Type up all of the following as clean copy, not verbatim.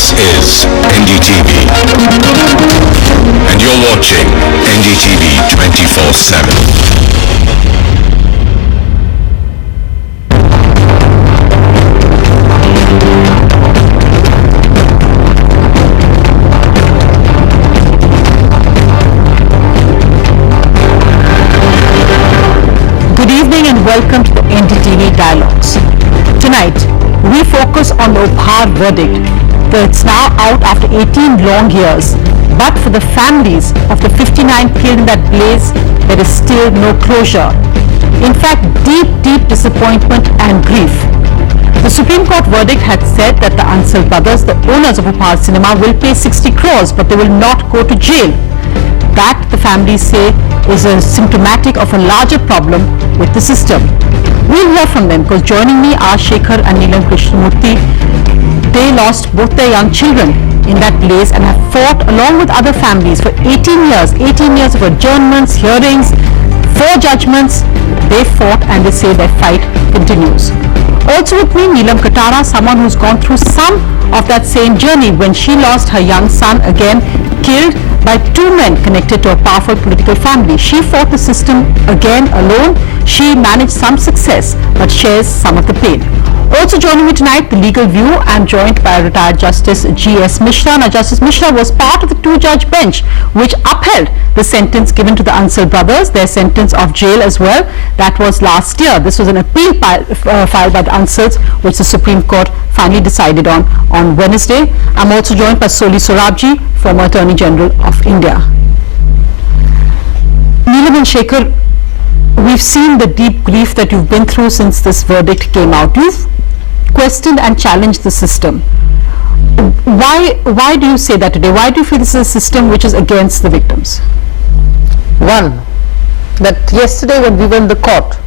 This is NDTV, and you're watching NDTV 24/7. Good evening and welcome to the NDTV Dialogues. Tonight, we focus on the Upar verdict. It's now out after 18 long years, but for the families of the 59 killed in that blaze, there is still no closure. In fact, deep disappointment and grief. The Supreme Court verdict had said that the Ansal brothers, the owners of Upar Cinema, will pay 60 crores, but they will not go to jail. That, the families say, is a symptomatic of a larger problem with the system. We'll hear from them because joining me are Shekhar and Neelam Krishnamurthy. They lost both their young children in that blaze and have fought along with other families for 18 years of adjournments, hearings, 4 judgments. They fought and they say their fight continues. Also with me, Neelam Katara, someone who's gone through some of that same journey when she lost her young son, again killed by 2 men connected to a powerful political family. She fought the system again alone. She managed some success but shares some of the pain. Also joining me tonight, the legal view. I'm joined by retired Justice G.S. Mishra. Now, Justice Mishra was part of the 2-judge bench which upheld the sentence given to the Ansal brothers, their sentence of jail as well. That was last year. This was an appeal filed by the Ansals, which the Supreme Court finally decided on Wednesday. I'm also joined by Soli Sorabji, former Attorney General of India. Neelam and Shekhar, we've seen the deep grief that you've been through since this verdict came out. You've questioned and challenged the system. Why do you say that today? Why do you feel this is a system which is against the victims? One, that yesterday when we were in the court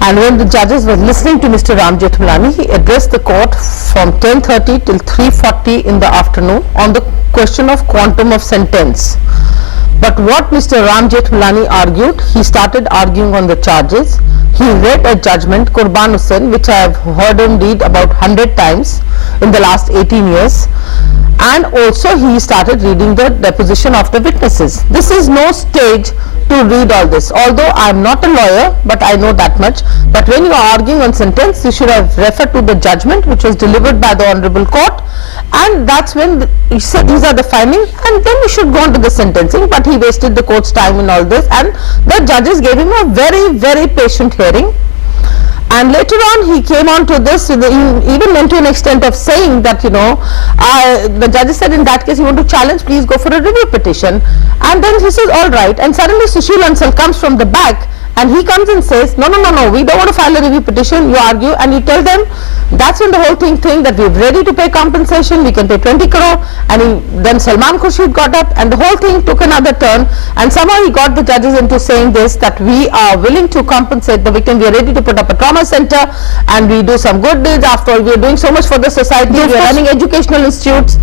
and when the judges were listening to Mr. Ram Jethmalani, he addressed the court from 10:30 till 3:40 in the afternoon on the question of quantum of sentence. But what Mr. Ram Jethmalani argued, he started arguing on the charges. He read a judgment, Qurban Hussain, which I have heard him read about 100 times in the last 18 years. And also he started reading the deposition of the witnesses. This is no stage to read all this. Although I am not a lawyer, but I know that much. But when you are arguing on sentence, you should have referred to the judgment which was delivered by the Honorable Court. And that's when he said these are the findings, and then we should go on to the sentencing. But he wasted the court's time in all this, and the judges gave him a very patient hearing. And later on he came on to this, he even went to an extent of saying that, the judges said in that case you want to challenge, please go for a review petition. And then he says all right, and suddenly Sushil Ansal comes from the back and he comes and says no, we don't want to file a review petition. You argue and you tell them. That's when the whole thing that we're ready to pay compensation, we can pay 20 crore. And then Salman Khurshid got up and the whole thing took another turn, and somehow he got the judges into saying this, that we are willing to compensate the victim, we are ready to put up a trauma center and we do some good deeds. After all, we are doing so much for the society, we are running educational institutes.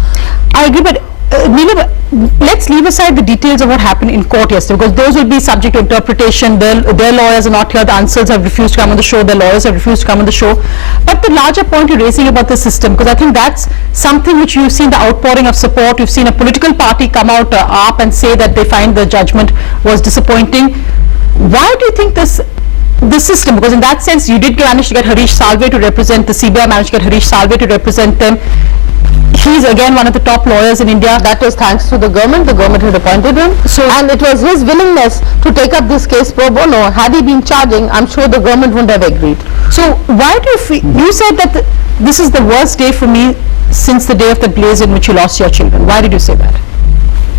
I agree, but Neelam, let's leave aside the details of what happened in court yesterday, because those will be subject to interpretation. Their lawyers are not here, the Ansals have refused to come on the show, their lawyers have refused to come on the show. But the larger point you're raising about the system, because I think that's something which you've seen the outpouring of support. You've seen a political party come out up and say that they find the judgment was disappointing. Why do you think this system, because in that sense you did manage to get Harish Salve to represent, the CBI managed to get Harish Salve to represent them. He's again one of the top lawyers in India. That was thanks to the government had appointed him. And it was his willingness to take up this case pro bono. Had he been charging, I'm sure the government wouldn't have agreed. So why do you feel, you said that this is the worst day for me since the day of the blaze in which you lost your children. Why did you say that?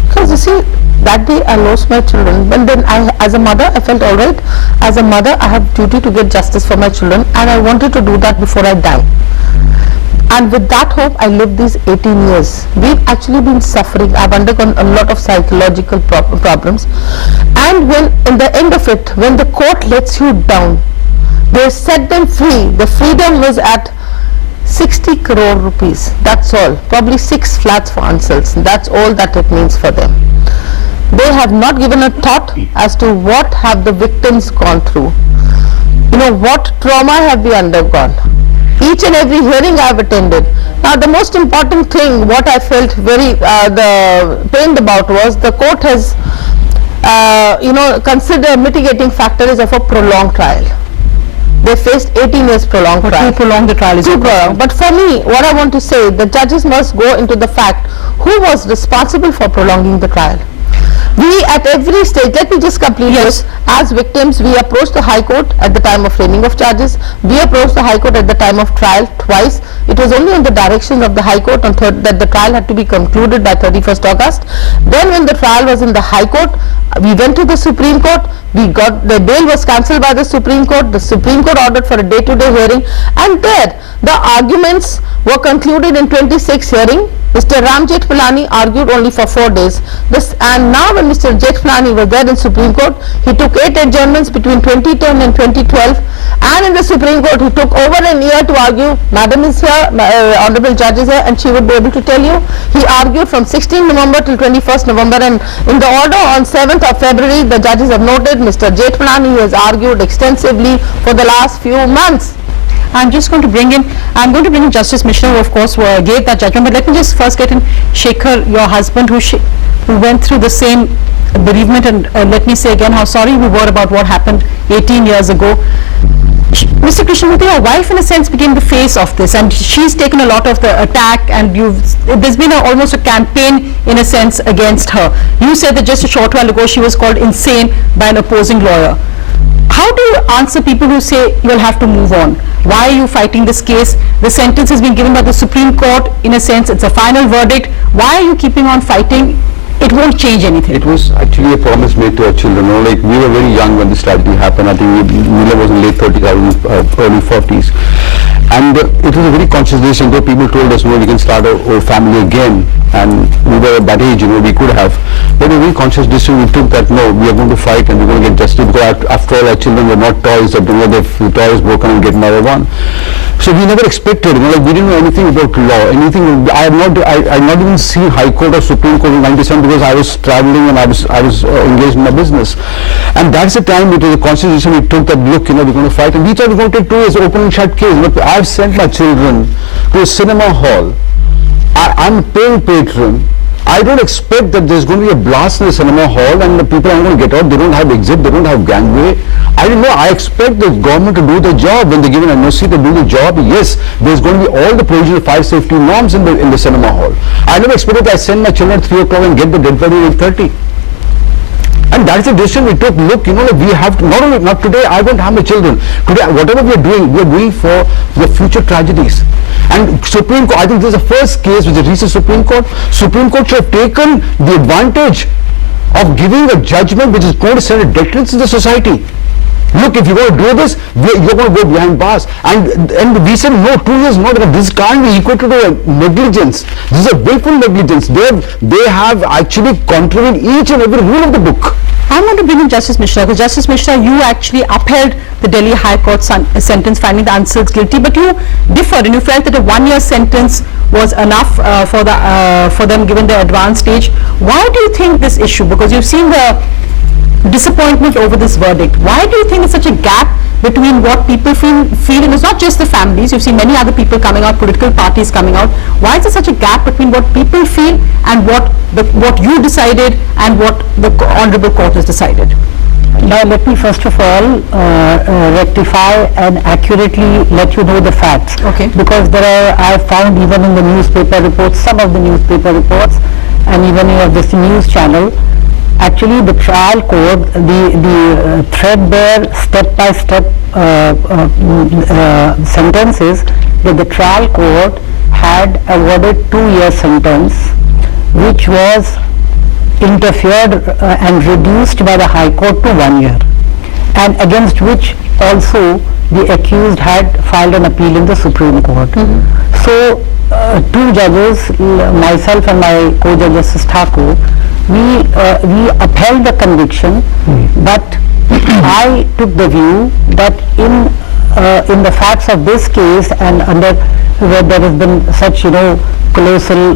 Because you see, that day I lost my children, but then as a mother, I felt all right. As a mother, I have duty to get justice for my children, and I wanted to do that before I die. And with that hope, I lived these 18 years. We've actually been suffering. I've undergone a lot of psychological problems. And when, in the end of it, when the court lets you down, they set them free. The freedom was at 60 crore rupees. That's all. Probably 6 flats for Ansals. That's all that it means for them. They have not given a thought as to what have the victims gone through. What trauma have we undergone. Each and every hearing I have attended, Now, the most important thing, what I felt very pained about was the court has, considered mitigating factor is of a prolonged trial. They faced 18 years prolonged trial. Too prolonged the trial is too prolonged. But for me, what I want to say, the judges must go into the fact who was responsible for prolonging the trial. We at every stage, let me just complete this. As victims, we approached the High Court at the time of framing of charges. We approached the High Court at the time of trial twice. It was only on the direction of the High Court that the trial had to be concluded by 31st August. Then when the trial was in the High Court, we went to the Supreme Court. The bail was cancelled by the Supreme Court. The Supreme Court ordered for a day-to-day hearing, and there the arguments were concluded in 26 hearing. Mr. Ram Jethmalani argued only for 4 days. And now when Mr. Jethmalani was there in Supreme Court, he took 8 adjournments between 2010 and 2012, and in the Supreme Court he took over a year to argue. Madam is here, Honorable Judge is here, and she would be able to tell you. He argued from 16 November till 21st November, and in the order on 7th of February, the judges have noted Mr. Jethmalani has argued extensively for the last few months. I'm going to bring in Justice Mishra, who of course gave that judgment, but let me just first get in Shekhar, your husband, who went through the same bereavement, and let me say again how sorry we were about what happened 18 years ago. Mr. Krishnamurthy, your wife in a sense became the face of this, and she's taken a lot of the attack, and there's been almost a campaign in a sense against her. You said that just a short while ago she was called insane by an opposing lawyer. How do you answer people who say you'll have to move on? Why are you fighting this case? The sentence has been given by the Supreme Court. In a sense, it's a final verdict. Why are you keeping on fighting? It won't change anything. It was actually a promise made to our children. Like, we were very young when this tragedy happened. I think Neela was in late 30s, I was in early 40s. And it was a very conscious decision. Though people told us, we can start our family again. And we were at that age, we could have. But a very conscious decision we took that, no, we are going to fight and we're going to get justice, because after all, our children were not toys that, the toy is broken and get another one. So we never expected, we didn't know anything about law, anything. I had not even seen High Court or Supreme Court in 97, because I was traveling and I was engaged in my business. And that's the time, it was a conscious decision we took that, look, we're going to fight. And we thought we wanted to do is open and shut case. Look, I've sent my children to a cinema hall. I'm a paying patron. I don't expect that there's going to be a blast in the cinema hall and the people aren't going to get out. They don't have exit, they don't have gangway. I don't know. I expect the government to do the job. When they give an NOC to do the job, yes, there's going to be all the provision of fire safety norms in the cinema hall. I never expected that I send my children at 3 o'clock and get the dead body at 8:30. And that's the decision we took. Look, we have to, not today, I won't have my children. Today, whatever we are doing for the future tragedies. And Supreme Court, I think this is the first case which reached the Supreme Court. Supreme Court should have taken the advantage of giving a judgment which is going to send a deterrence in the society. Look, if you're going to do this, you're going to go behind bars. And we said, no, 2 years, no, this can't be equal to negligence. This is a willful negligence. They have actually contravened each and every rule of the book. I'm going to bring in Justice Mishra, because Justice Mishra, you actually upheld the Delhi High Court sentence finding the Ansals guilty, but you differed and you felt that a 1-year sentence was enough for them given the advanced stage. Why do you think this issue? Because you've seen the disappointment over this verdict. Why do you think there's such a gap between what people feel, and it's not just the families, you've seen many other people coming out, political parties coming out. Why is there such a gap between what people feel and what you decided and what the Honorable Court has decided? Now let me first of all rectify and accurately let you know the facts. Okay. Because I have found even in the newspaper reports, some of the newspaper reports, and even in this news channel, actually the trial court, the threadbare step-by-step sentences that the trial court had awarded 2-year sentence, which was interfered and reduced by the High Court to 1 year, and against which also the accused had filed an appeal in the Supreme Court. So 2 judges, myself and my co-judge Justice Thakur, we upheld the conviction, but I took the view that in the facts of this case and under where there has been such colossal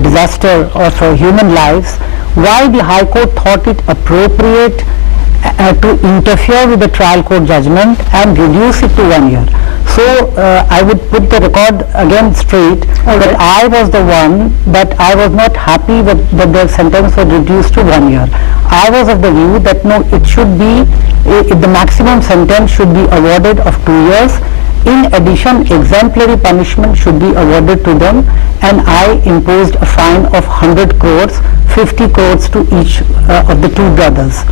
disaster of human lives, why the High Court thought it appropriate to interfere with the trial court judgment and reduce it to 1 year. So I would put the record again straight that I was the one that I was not happy that the sentence was reduced to 1 year. I was of the view that no, it should be, the maximum sentence should be awarded of 2 years. In addition, exemplary punishment should be awarded to them, and I imposed a fine of 100 crores, 50 crores to each of the two brothers.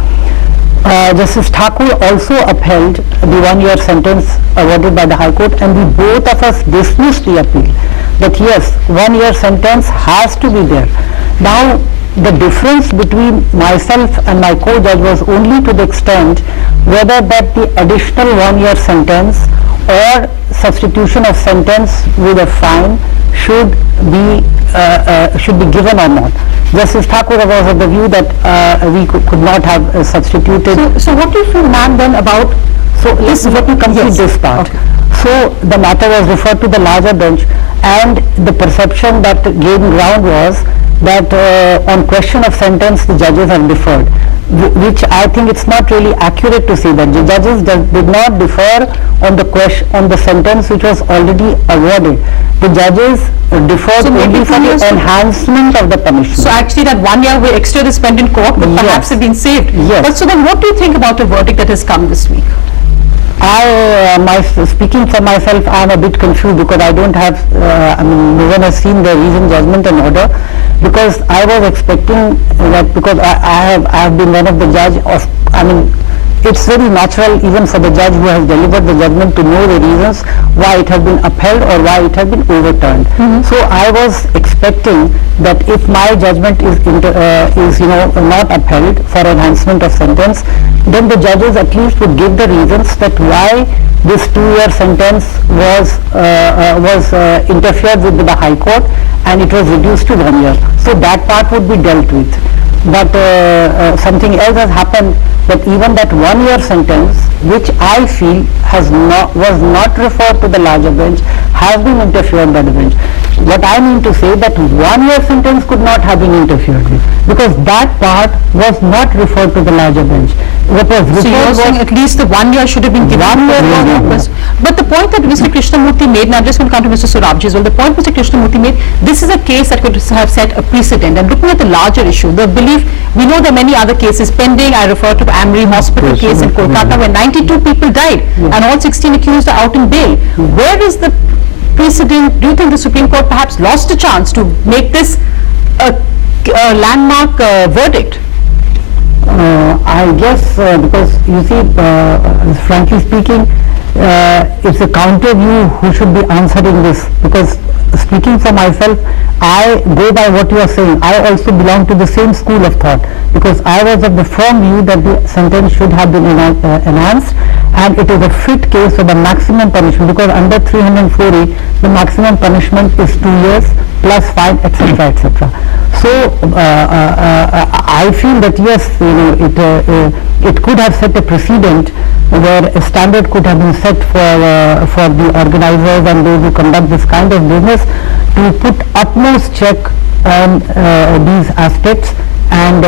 Justice Thakur also upheld the 1 year sentence awarded by the High Court, and we both of us dismissed the appeal that yes, 1 year sentence has to be there. Now, the difference between myself and my co-judge was only to the extent whether that the additional 1 year sentence or substitution of sentence with a fine should be given or not. Justice Thakur was of the view that we could not have substituted. So what do you feel, ma'am, then about, so let me complete this part. Okay. So the matter was referred to the larger bench, and the perception that gained ground was that on question of sentence the judges have deferred, which I think it's not really accurate to say that the judges did not defer on the question, on the sentence which was already awarded. The judges deferred only for the enhancement of the punishment. So actually that 1 year we extra they spent in court would perhaps have been saved. Yes. But so then what do you think about the verdict that has come this week? Speaking for myself, I am a bit confused because I don't have, no one has seen the reasoned judgment and order, because I was expecting that, because I have been one of the judge of, it's very natural even for the judge who has delivered the judgment to know the reasons why it has been upheld or why it has been overturned. So I was expecting that if my judgment is not upheld for enhancement of sentence, then the judges at least would give the reasons that why this 2 year sentence was interfered with the High Court and it was reduced to 1 year. So that part would be dealt with. But something else has happened, that even that 1 year sentence, which I feel was not referred to the larger bench, has been interfered by the bench. What I mean to say that 1 year sentence could not have been interfered with, because that part was not referred to the larger bench. What was referred, so you're saying at least the 1 year should have been given. 1 year was, but the point that Mr. Krishnamurthy made, now I'm just going to come to Mr. Surabji as well, the point Mr. Krishnamurthy made, this is a case that could have set a precedent, and looking at the larger issue, the belief, we know there are many other cases pending. I refer to Amri Hospital case in Kolkata where 92 people died and all 16 accused are out in bail. Where is the precedent? Do you think the Supreme Court perhaps lost a chance to make this a landmark verdict? I guess because you see, frankly speaking, it's a counter view who should be answering this, because speaking for myself, I go by what you are saying. I also belong to the same school of thought, because I was of the firm view that the sentence should have been enhanced, and it is a fit case for the maximum punishment, because under 340 the maximum punishment is 2 years plus fine, etc., etc. So I feel that yes, it could have set a precedent where a standard could have been set for the organizers and those who conduct this kind of business to put utmost check on these aspects and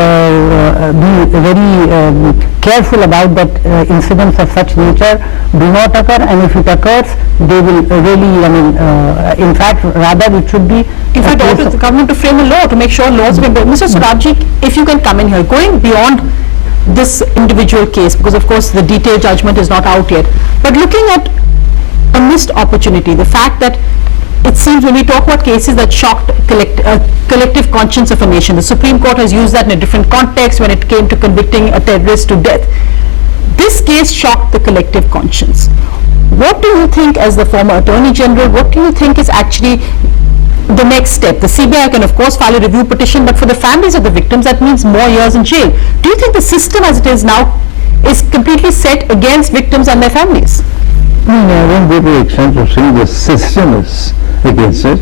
be very careful about that incidents of such nature do not occur, and if it occurs, they will really, in fact, rather it should be. In fact, order the government to frame a law to make sure laws are being. Mr. Surabji, if you can come in here, going beyond this individual case, because of course the detailed judgment is not out yet, but looking at a missed opportunity, the fact that it seems when we talk about cases that shocked collective conscience of a nation, the Supreme Court has used that in a different context when it came to convicting a terrorist to death. This case shocked the collective conscience. What do you think, as the former Attorney General, what do you think is actually the next step? The CBI can of course file a review petition, but for the families of the victims that means more years in jail. Do you think the system as it is now is completely set against victims and their families? I won't go to the extent of saying the system is against it.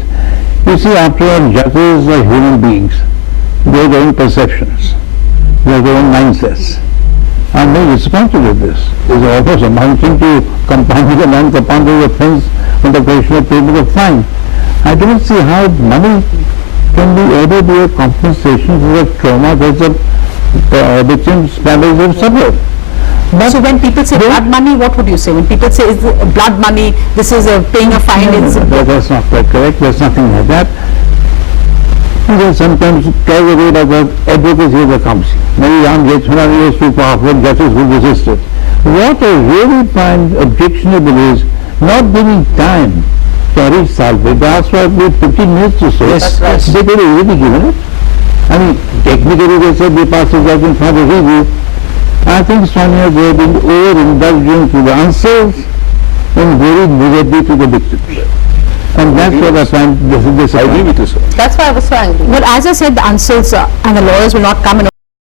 You see, after all, judges are human beings. They have their own perceptions. They have their own mindsets. And they're responsible with this. It's almost amounting to compounding and uncompounded offense on the question of payment of fine. I don't see how money can be added to a compensation for the trauma that the victims' families have suffered. So when people say blood money, what would you say? When people say is it blood money, this is paying a fine, it's That's not quite correct. There's nothing like that. Because sometimes carry away by the advocacy of the council. Maybe Ram Jethmalani was too powerful, judges who resisted. What I really find objectionable is not giving time for each salary. They asked for 15 minutes or so. Yes, right. They could have really given it. I mean, technically they said they passed the judgment for the review. I think Sonia, they have been over-indulgent to the answers and very negative to the victims. And that's what I find this I agree with you, sir. That's why I was so angry. But as I said, the answers and the lawyers will not come and